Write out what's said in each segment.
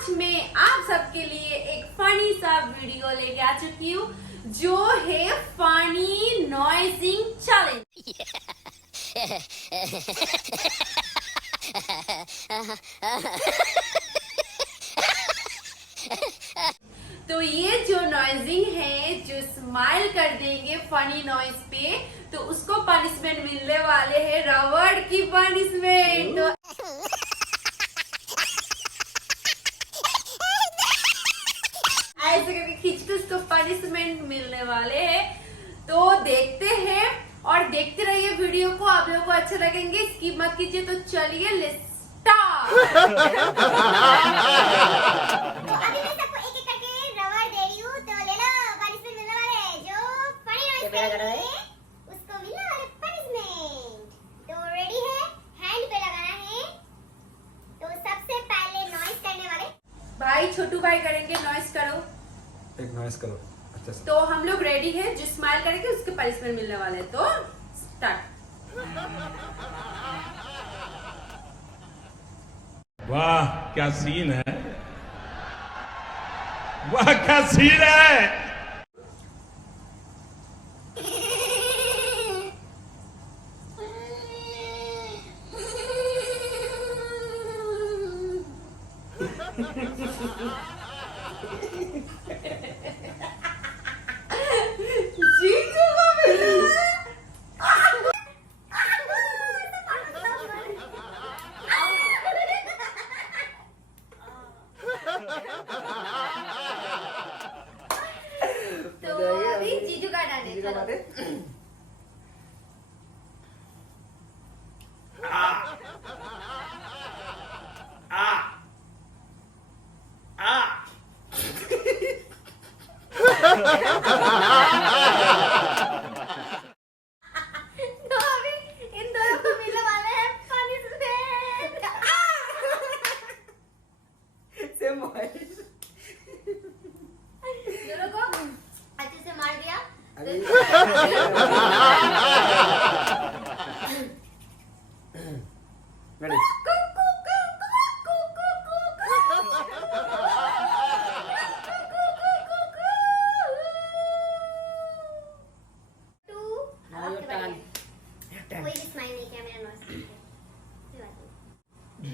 आज मैं आप सबके लिए एक फनी सा वीडियो लेके आ चुकी हूँ जो है फनी नॉइजिंग चैलेंज। तो ये जो नॉइजिंग है, जो स्माइल कर देंगे फनी नॉइज पे, तो उसको पनिशमेंट मिलने वाले है रबड़ की पनिशमेंट। तो ऐसे करके खींचते उसको पनिशमेंट मिलने वाले हैं। तो देखते हैं और देखते रहिए वीडियो को, आप लोगों को अच्छे लगेंगे, स्किप मत कीजिए। तो चलिए लेट्स स्टार्ट। उसको मिलने वाले पनिशमेंट। तो रेडी है, हैंड पे लगाना है। तो सबसे पहले नॉइस करने वाले भाई, छोटू भाई करेंगे। नॉइस करो, एक नॉइस करो अच्छा से। तो हम लोग रेडी है, जो स्माइल करेंगे उसके पनिशमेंट मिलने वाले हैं। तो स्टार्ट। वाह क्या सीन है, वाह क्या सीन है। जीजू को मिला। तो अभी जीजू का डाले, चलो। तो अभी इन दोनों को मिलने वाले हैं पनिशमेंट। Same voice. दोनों को अच्छे से मार दिया। रेडी। कोई भी स्माइल नहीं किया मेरा नॉइस करके। कोई बात नहीं।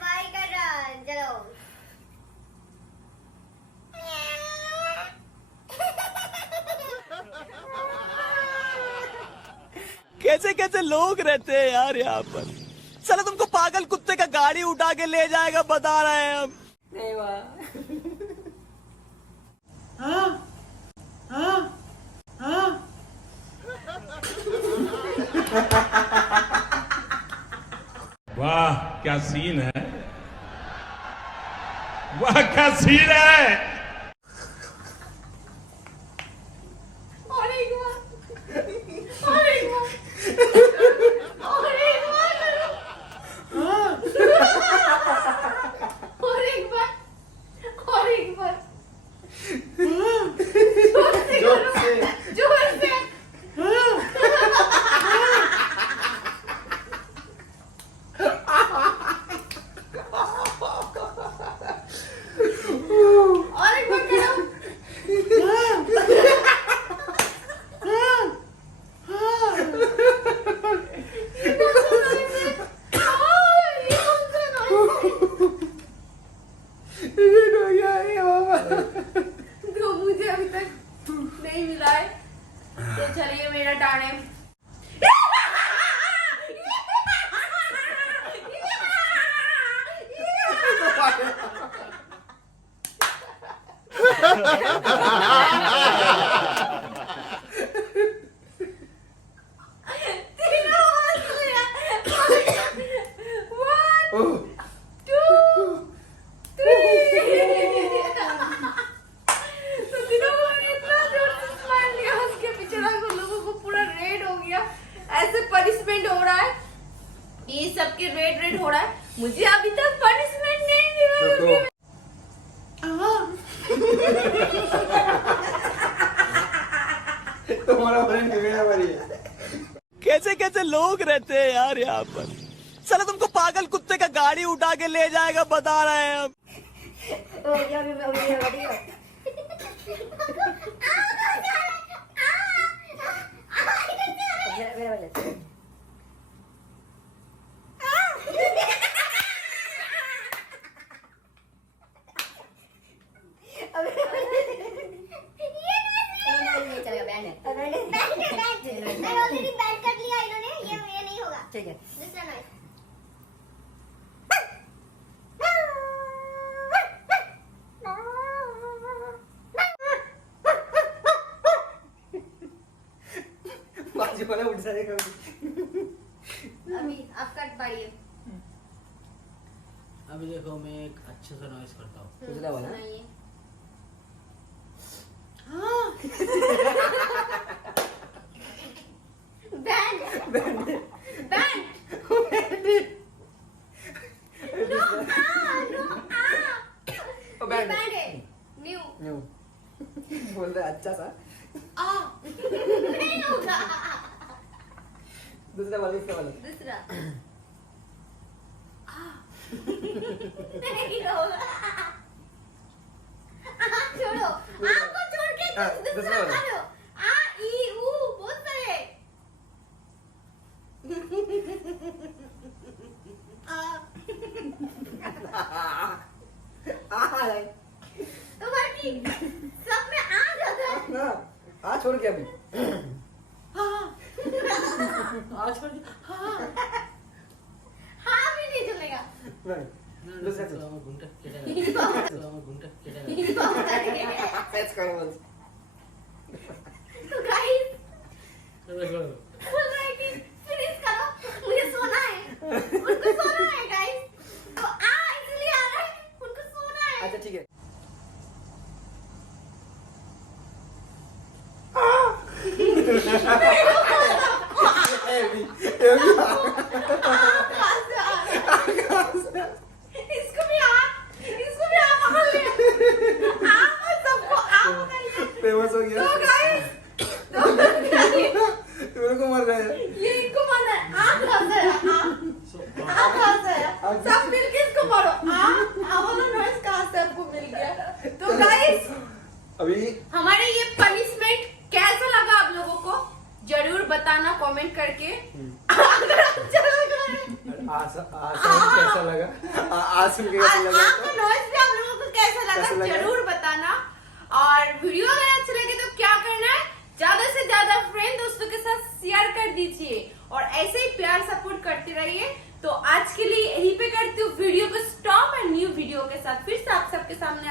भाई का टर्न, चलो। कैसे कैसे लोग रहते हैं यार यहाँ पर। चलो तुमको पागल कुत्ते का गाड़ी उठा के ले जाएगा, बता रहे हैं हम। नहीं वाह। वाह क्या सीन है, वाह क्या सीन है। और एक बार, और एक बार, और एक बार, और एक बार, और एक बार। जोर से, जोर से। और एक बार करो। जो मुझे अभी तक नहीं मिला है। तो चलिए मेरा टर्न है। ऐसे पनिशमेंट हो रहा है, ये सबके रेड रेड हो रहा है। मुझे अभी तक पनिशमेंट नहीं मिला। तुम्हारा फ्रेंड मेरा भाई है। कैसे कैसे लोग रहते हैं यार यहाँ पर। साला तुमको पागल कुत्ते का गाड़ी उठा के ले जाएगा बता रहे हैं हम। ठीक है दूसरा नॉइस बाजी वाला उठ जाएगा। अभी आपका बारी है। अभी देखो मैं एक अच्छे सा नॉइस करता हूँ। दूसरा वाला सुनाइए। बैंड बैंड बैंड है न्यू न्यू बोल रहा अच्छा सा। नहीं होगा। दूसरा वाला दूसरा नहीं होगा। छोड़ो को छोड़ के दूसरा वाला। लो। आ ई ऊ बहुत सारे। तो बाकी सब में आ जाता है। ना आ छोड़ के अभी आज कर हाँ भी नहीं चलेगा। नहीं दूसरा तो चल हम घूमते केटेगा तो हम घूमते केटेगा सेट कर बोल। तो गाइस देखो बोल रहा है कि फिनिश करो मुझे सोना है। उनको सोना है गाइस। तो इसलिए आ रहा है उनको सोना है। अच्छा ठीक है। इसको भी आ पकड़ लिया। सबको आ पकड़ लिया। फेमस हो गया। तो गाइस तेरे को मर रहा है। ये इनको मारना है। कहाँ से आया? सब मिलके इसको मारो। वाला नॉइस कहाँ से आपको मिल गया? तो गाइस अभी हमारे ये पनिशमेंट कैसा लगा आप लोगों को जरूर बताना कमेंट करके। अगर अच्छा लगा कैसा लगा आज सुन के कैसा लगा आपका नॉइस भी आप लोगों को कैसा कैसा लगा लगा? जरूर बताना। और वीडियो अगर अच्छा लगे तो क्या करना है, ज्यादा से ज्यादा फ्रेंड दोस्तों के साथ शेयर कर दीजिए और ऐसे ही प्यार सपोर्ट करते रहिए। तो आज के लिए यहीं पे करती हूँ वीडियो को स्टॉप और न्यू वीडियो के साथ फिर से आप सबके सामने